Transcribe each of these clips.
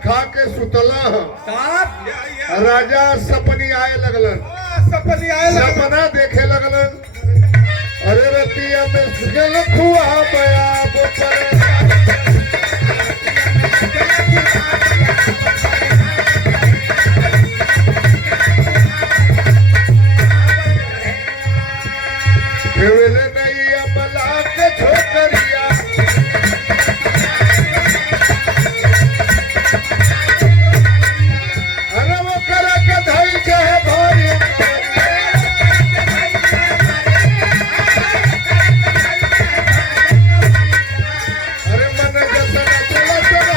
खा के सुतला राजा सपनी आए लगलन। सपना देखे लगलन, अरे रतिया में सुगल खुआ बया नैया बला के छोकरिया अरे वो करा के धाई चाहे भाई अरे मन जैसा चला चला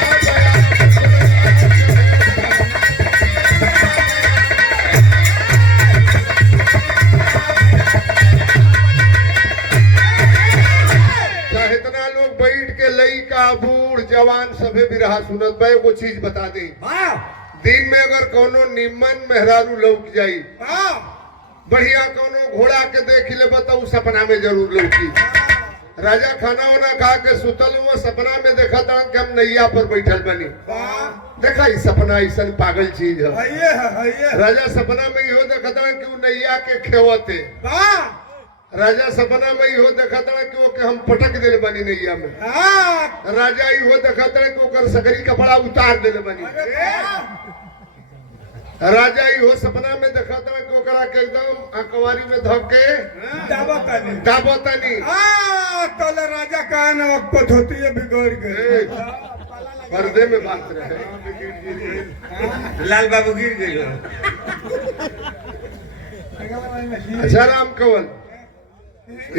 इतना लोग बैठ के लइका बूढ़ जवान सभे भी रहा सुनत भाई वो चीज बता दे। दिन में अगर कोनो निम्मन मेहरारू लौक जाई बढ़िया कोनो घोड़ा के देख ले बताऊ सपना में जरूर लौकी। राजा खाना वाना खा के सुतल हुआ सपना में देखा था कि हम नैया पर बैठल बनी। देखा इस सपना ऐसा पागल चीज है। राजा सपना में इहो देखा था कि वो नैया के खेवते। राजा सपना में इहो देखा था कि वो के हम पटक दिले बनी नैया में। राजा इहो देखा था कि ओकर सकरी कपड़ा उतार दिले बनी। राजा इहो सपना में देखा था कि ओकरा के एकदम अकवारी में धक के दाबतानी तोले राजा का ना पठोती है बिगड़ गए पर्दे में बात रहे। लाल बाबू गिर गए। अच्छा राम कंवल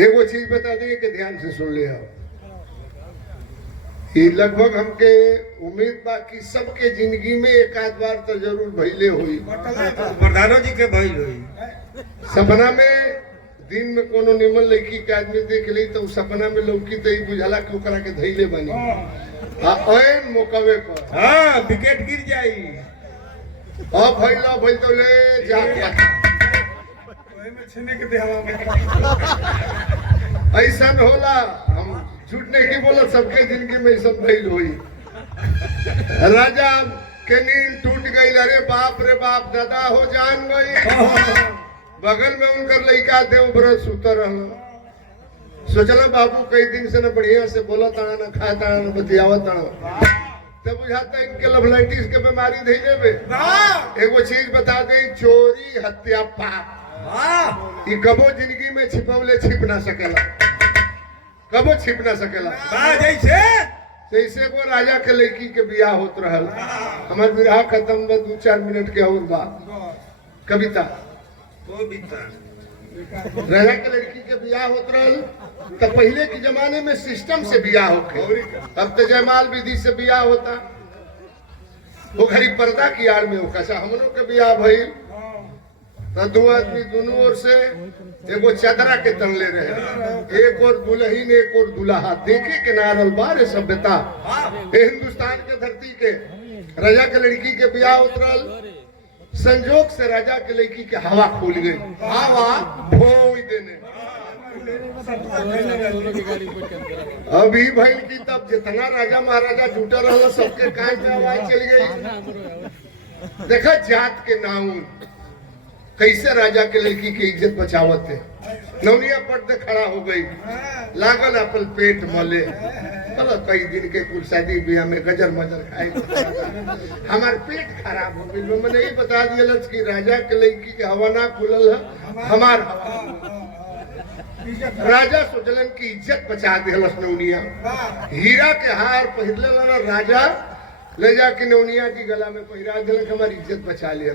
एगो चीज बता दिए कि ध्यान से सुन लिया। ये लगभग हमके उम्मीद बा कि सबके जिंदगी में एक आध बार तो जरूर भइले हुई। प्रधानो जी के भइल हुई। सपना में दिन में कोनो निमन लड़की के आदमी देख ली तो सपना में लौकी तो ही बुझाला कि ओकरा के धैले बनी ऐन मौकवे पर विकेट गिर जाई। अब भइल तो ले जा ऐसा होला। हम झूठ नहीं बोला सबके जिंदगी में ऐसा भइल हुई। राजा के नींद टूट गई। अरे बाप रे बाप दादा हो जान गई। बगल में उनकर लड़का देवव्रत सुतर रहा। सोचला बाबू कई दिन से न बढ़िया से बोला ताना न खा ताना न बतियावा ताना तब बुझाता इनके लवलाइटिस के बीमारी धैले में। एगो चीज बता दे, चोरी हत्या पाप ये कबो जिंदगी में छिपवले छिप ना सकेला, कबो छिप ना सकेला। जैसे वो राजा के लड़की के बियाह होत रहल। हमार बियाह खत्म बा 2-4 मिनट के और बाद कविता राजा के लड़की के बियाह होत रहल। तब पहले के जमाने में सिस्टम से बियाह होके, अब तो जयमाल विधि से बियाह होता। वो घड़ी पर्दा की आड़ में होका। हम लोग के बियाह भइल दो आदमी दोनों ओर से एगो चदरा के तनले रहे। एक और दुल्हन एक और दुल्हा देखे के नारल बार सभ्यता हिंदुस्तान के धरती के। राजा के लड़की के बियाह उतरल। संजोग से राजा के लड़की के हवा खुल गई। हवा भोई देने अभी भइल की तब जितना राजा महाराजा जुटा रहा सबके कान में आवाज चल गई। देखा जात के नाम कैसे राजा के लड़की की इज्जत बचावत है। नौनिया पर्दे खड़ा हो गई, लागल अपन पेट मले। चलो कई दिन के कुल शादी ब्याह में गजर मजर खाए हमार पेट खराब हो गई। मैंने यही बता दिया कि राजा के लड़की के हवा ना खुलल है हमार हवा। राजा सोचलन की इज्जत बचा दिलस नौनिया। हीरा के हार पहिरले राजा ले जाके नौनिया की गला में पहिरा दिलक, हमारी इज्जत बचा लिया।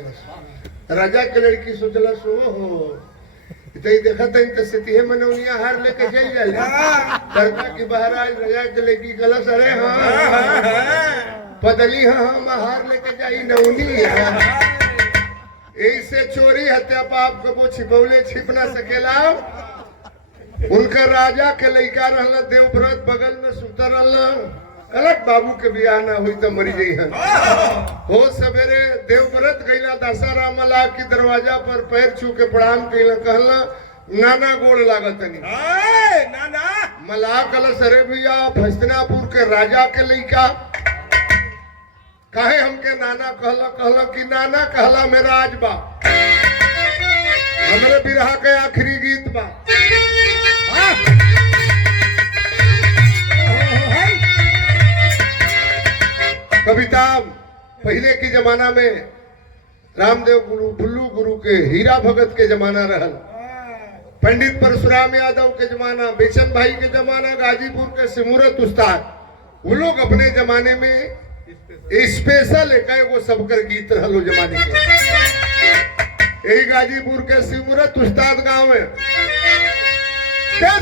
राजा के लड़की सोचला सो हो देखा था स्थिति है मनौनिया हार लेके चल जाए डरता की बाहर आज राजा के लड़की गलत। अरे हाँ बदली हाँ हम हार लेके जाई नौनी ऐसे चोरी हत्या पाप कबो छिपौले छिप ना सकेला। उनका राजा के लड़का रहला देवव्रत बगल में सुतर रहला। कलक बाबू के बियाह ना हुई तो मरी गई है। हो सवेरे देवव्रत गईला दशहरा मला की दरवाजा पर पैर छू के प्रणाम कईला। कहला नाना गोड़ लागत नहीं। नाना मला कल सरे भैया हस्तिनापुर के राजा के लड़का काहे हमके नाना कहला कहला कि नाना कहला मेरा आज बा हमरे बिरहा के आखिरी गीत बा। कविता पहले के जमाना में रामदेव गुरु बुल्लू गुरु के हीरा भगत के जमाना रहल, पंडित परशुराम यादव के जमाना, बेचन भाई के जमाना, गाजीपुर के सिमूरत उस्ताद, वो लोग अपने जमाने में स्पेशल एक वो सबकर गीत रहल जमाने के। यही गाजीपुर के सिमूरत उस्ताद गांव में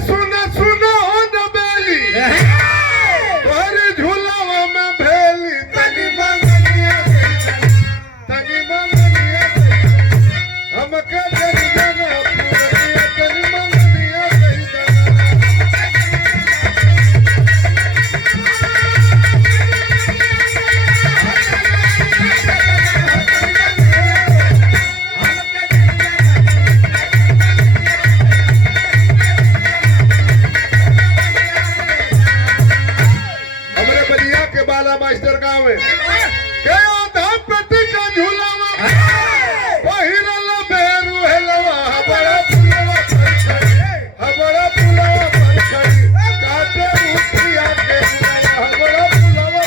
सुना सुना हो नबेली तोहरे झूलावा में भेली तनी मंगनिया तनी मंगनिया हमके जरी देना पूरनिया तनी मंगनिया सही मास्टर गांव में के आधा प्रति का झूलावा पहिरल बेरू हेलवा हमारा पुलवा पर खड़ी हमारा पुलवा पर खड़ी काटे उठिया के हमारा पुलवा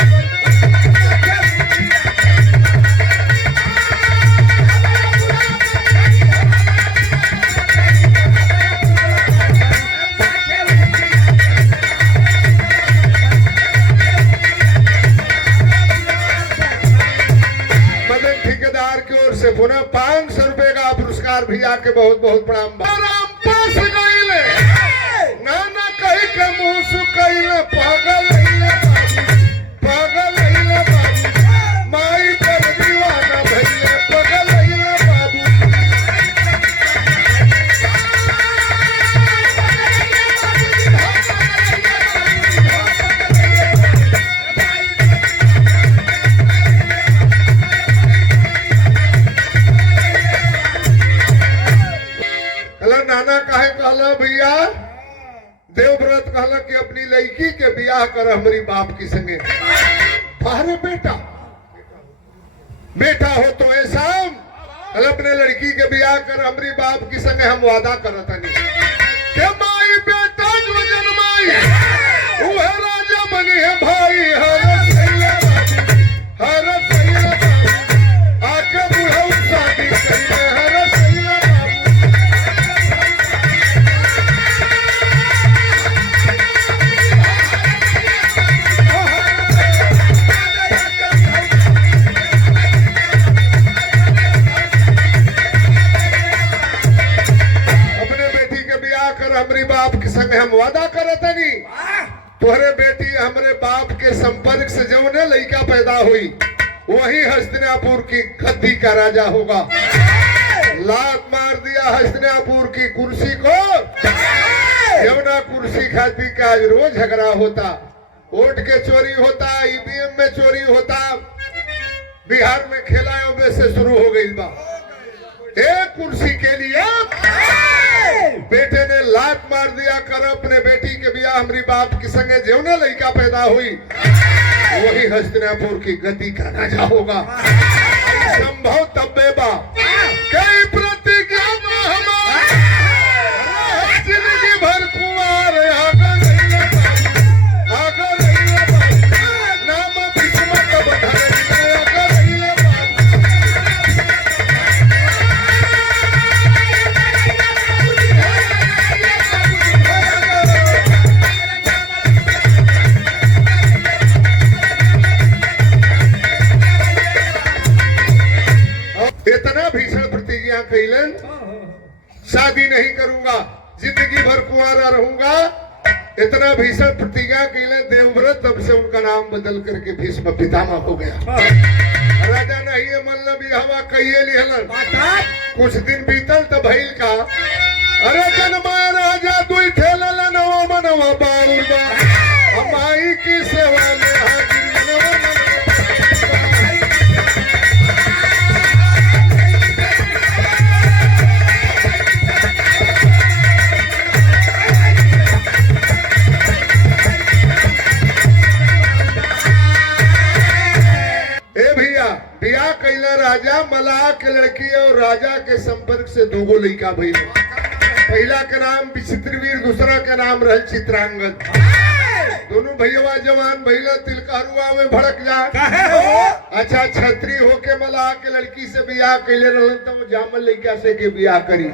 से पुनः 500 रुपए का पुरस्कार भी आके बहुत बहुत प्रणाम। पास गईले नाना कही के मुंह सुकैले पागल पागल बाबू माई पर दीवाना भइले पागल बाबू। नाना काहे कहला भैया देवव्रत कहला कि अपनी लड़की के बियाह कर हमारी बाप की संगे। बाहर बेटा बेटा हो तो ऐसा अपने लड़की के बियाह कर हमारी बाप की संगे हम वादा करतनी के माई बेटा जो जन्माई वह राजा बनी है भाई हर सैया आके बुढ़ऊ शादी करिए हर सैया हमारी बाप के संग हम वादा करतनी तोहरे बेटी हमारे बाप के संपर्क से जौने लड़का पैदा हुई वही हस्तिनापुर की गद्दी का राजा होगा। लात मार दिया हस्तिनापुर की कुर्सी को, यमुना कुर्सी खाती का आज रोज झगड़ा होता, वोट के चोरी होता, ईवीएम में चोरी होता, बिहार में खेलायों में से शुरू हो गई बा। एक कुर्सी के लिए बेटे ने लात मार दिया कर अपने बेटी के बियाह हमारी बाप की संगे जौने लड़का पैदा हुई वही हस्तिनापुर की गद्दी का राजा होगा। संभव तब्बे बा कई प्रतिज्ञा जिंदगी भर कुंवार नाम किस्मत बधाई कैलन शादी नहीं करूंगा जिंदगी भर कुंवारा रहूंगा, इतना भीषण प्रतिज्ञा कैलन देवव्रत। तब से उनका नाम बदल करके भीष्म पितामह हो गया। राजा नहीं है मल्ल भी हवा कहिए लिहलन कुछ दिन बीतल तो भइल का अरे जन्मा राजा दुई ठेलल नवा मनवा बाउरबा हमाई की सेवा में हाजिर राजा मलाह के लड़की और राजा के संपर्क से दोगो लड़का भइल। पहला के नाम विचित्रवीर, दूसरा के नाम रहल चित्रांगद। दोनों भैया जवान भैया तिलकारुआ में भड़क जा। अच्छा छत्री होके मलाह के लड़की से बियाह कैले रहलन तो जामल लड़का से के बियाह करी।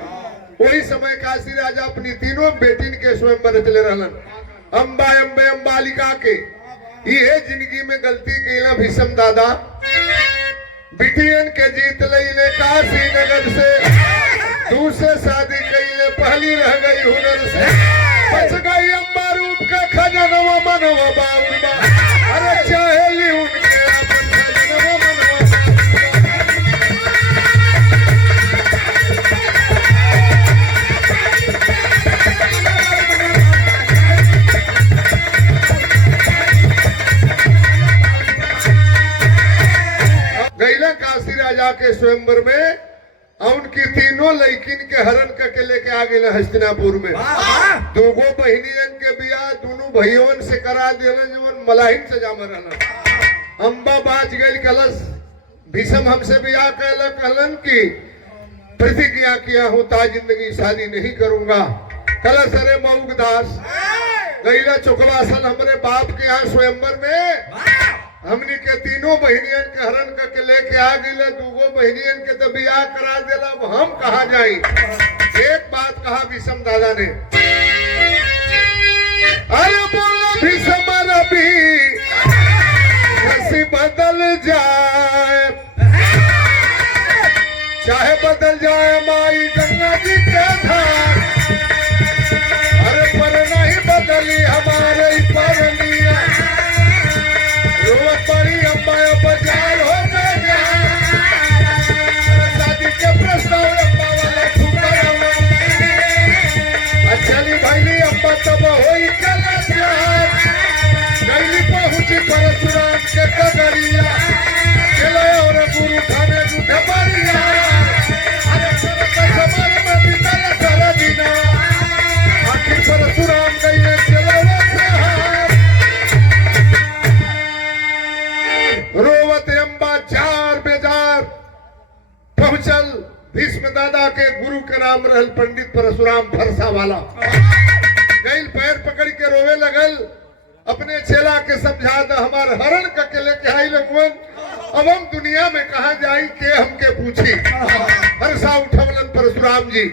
वही समय काशी राजा अपनी तीनों बेटिन के स्वयंवर रचले रहलन। अम्बा अम्बे अम्बालिका के ये जिंदगी में गलती कैला भीष्म दादा। बिटियन के जीत लईले काशी नगर से, दूसरे शादी कैले पहली रह गई हुनर से। बच गई अम्बा रूप का खजनवा मनवा बाउरबा, अरे चाहेली उनके अपन खजनवा मनवा। गैला काशी राजा के स्वयंवर में उनकी तीनों लड़किन के हरण करके लेके आ गए हस्तिनापुर में। दोगो बहनियन के बियाह दोनों भैयों से करा दिलन जवन मलाहिन से जाम रहलन। अम्बा बाज गई कलश भीष्म हमसे बियाह कहलन की प्रतिज्ञा किया हूँ ता जिंदगी शादी नहीं करूंगा। कलश अरे मऊगदास गैला चुकवासल हमरे बाप के यहाँ स्वयंवर में हमनी के तीनों बहनियन के हरण करके लेके आ गए। दूगो बहनियन के तो बियाह करा देला, अब हम कहा जाई। एक बात कहा भीष्म दादा ने, अरे बोला भीष्म रवि हंसी बदल जाए, चाहे बदल जाए माई गंगा जी के धार, अरे पर नहीं बदली हमारे परनिया। बड़ी अम्बा बजाल हो गया, शादी के प्रस्ताव अम्बा वाला चली भैली अम्बा तब हो गैली पहुंची परशुराम के कगरिया, चलो और गुरु थाने दूध बरिया। अरे समाज में बीतल सारा दिन, आखिर परशुराम गई चलो रोवत अम्बा चार बेजार पहुंचल। भीष्म दादा के गुरु के नाम रहल पंडित परशुराम फरसा वाला। गैल पैर पकड़ के रोवे लगल, अपने चेला के समझा द हमार हरण करके लेके आई लगवन, अब हम दुनिया में कहा जाई के हमके पूछी। फरसा उठवलन परशुराम जी,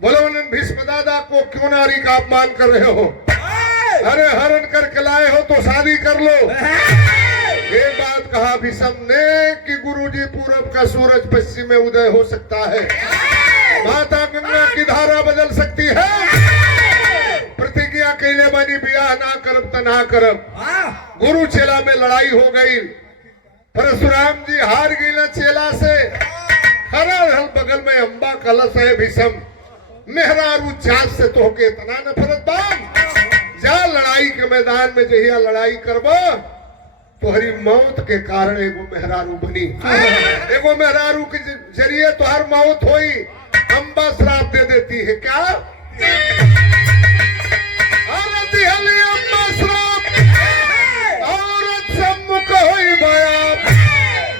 बोलवलन भीष्म दादा को क्यों नारी का अपमान कर रहे हो? अरे हरण करके लाए हो तो शादी कर लो। एक बात कहा भीष्म ने कि गुरुजी पूरब का सूरज पश्चिम में उदय हो सकता है, माता गंगा की धारा बदल सकती है। प्रतिज्ञा कैले बनी बियाह ना करब त ना करब। गुरु चेला में लड़ाई हो गई, परशुराम जी हार गई चेला से। खड़ा रहल बगल में अम्बा कलश है भीष्म, मेहरारू जात से तोहके इतना नफरत बाम, जा लड़ाई के मैदान में जहिया लड़ाई करबो तोहरी मौत के कारण एगो मेहरारू बनी, एगो मेहरारू के जरिए तोहर मौत होई। अम्बा श्राप दे देती है क्या? अम्बा श्राप औरत सम्मुख होई बयाप,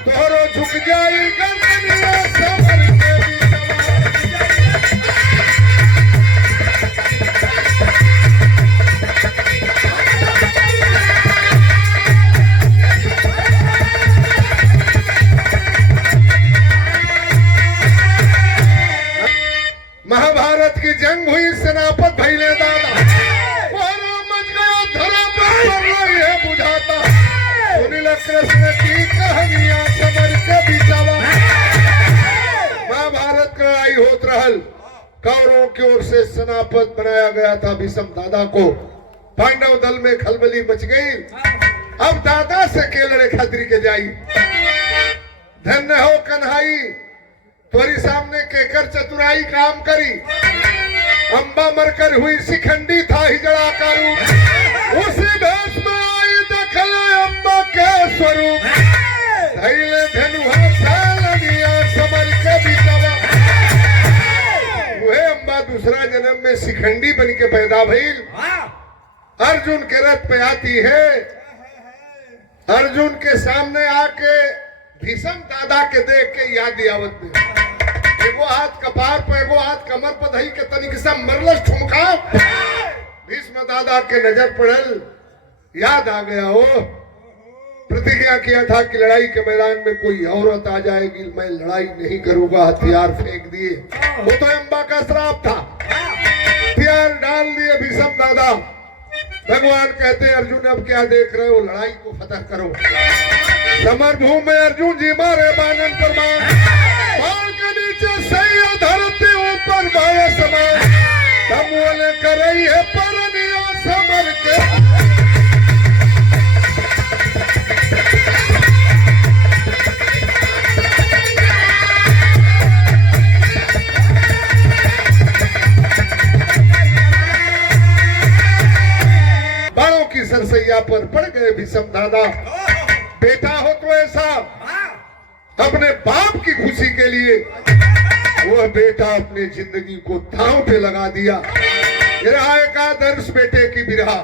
तोहरो झुक जाई गर्दनिया समर के महाभारत की जंग हुई, सेनापत भैले दादा मच गया धर्म है बुझाता। सुनील कृष्ण की कहानियां समर के बिचावा। महाभारत का लड़ाई होत रहल, कौरवों की ओर से सेनापत बनाया गया था भीष्म दादा को। पांडव दल में खलबली मच गई। अब दादा से के लड़े खतरी के जाई। धन्य हो कन्हाई, तोरी सामने केकर चतुराई काम करी। अम्बा मरकर हुई शिखंडी था हिजड़ा का रूप, उसी भेष में आई दखल अम्बा के स्वरूप। धैले धनुहा सालनिया समर के बिचवा। वह अम्बा दूसरा जन्म में शिखंडी बन के पैदा भइल। अर्जुन के रथ पे आती है, अर्जुन के सामने आके भीषम दादा के देख के याद आवत में एगो हाथ कपार पर एगो हाथ कमर पर धई के तनिक सा मरलस ठुमका। भीष्म दादा के नजर पड़ल, याद आ गया। ओ प्रतिज्ञा किया था कि लड़ाई के मैदान में कोई औरत आ जाएगी मैं लड़ाई नहीं करूंगा, हथियार फेंक दिए। वो तो अम्बा का श्राप था, हथियार डाल दिए भीष्म दादा। भगवान कहते अर्जुन अब क्या देख रहे हो, लड़ाई को फतह करो। समर भूमि में अर्जुन जी मारे बानन पर बाण के नीचे सही धरती ऊपर माया समान तम बोले कर रही है परनिया समर के। बाणों की सरसैया पर पड़ गए भीष्म दादा। बेटा हो तो ऐसा अपने बाप की खुशी के लिए वह बेटा अपने जिंदगी को दांव पे लगा दिया। रहा एक आदर्श बेटे की बिरहा।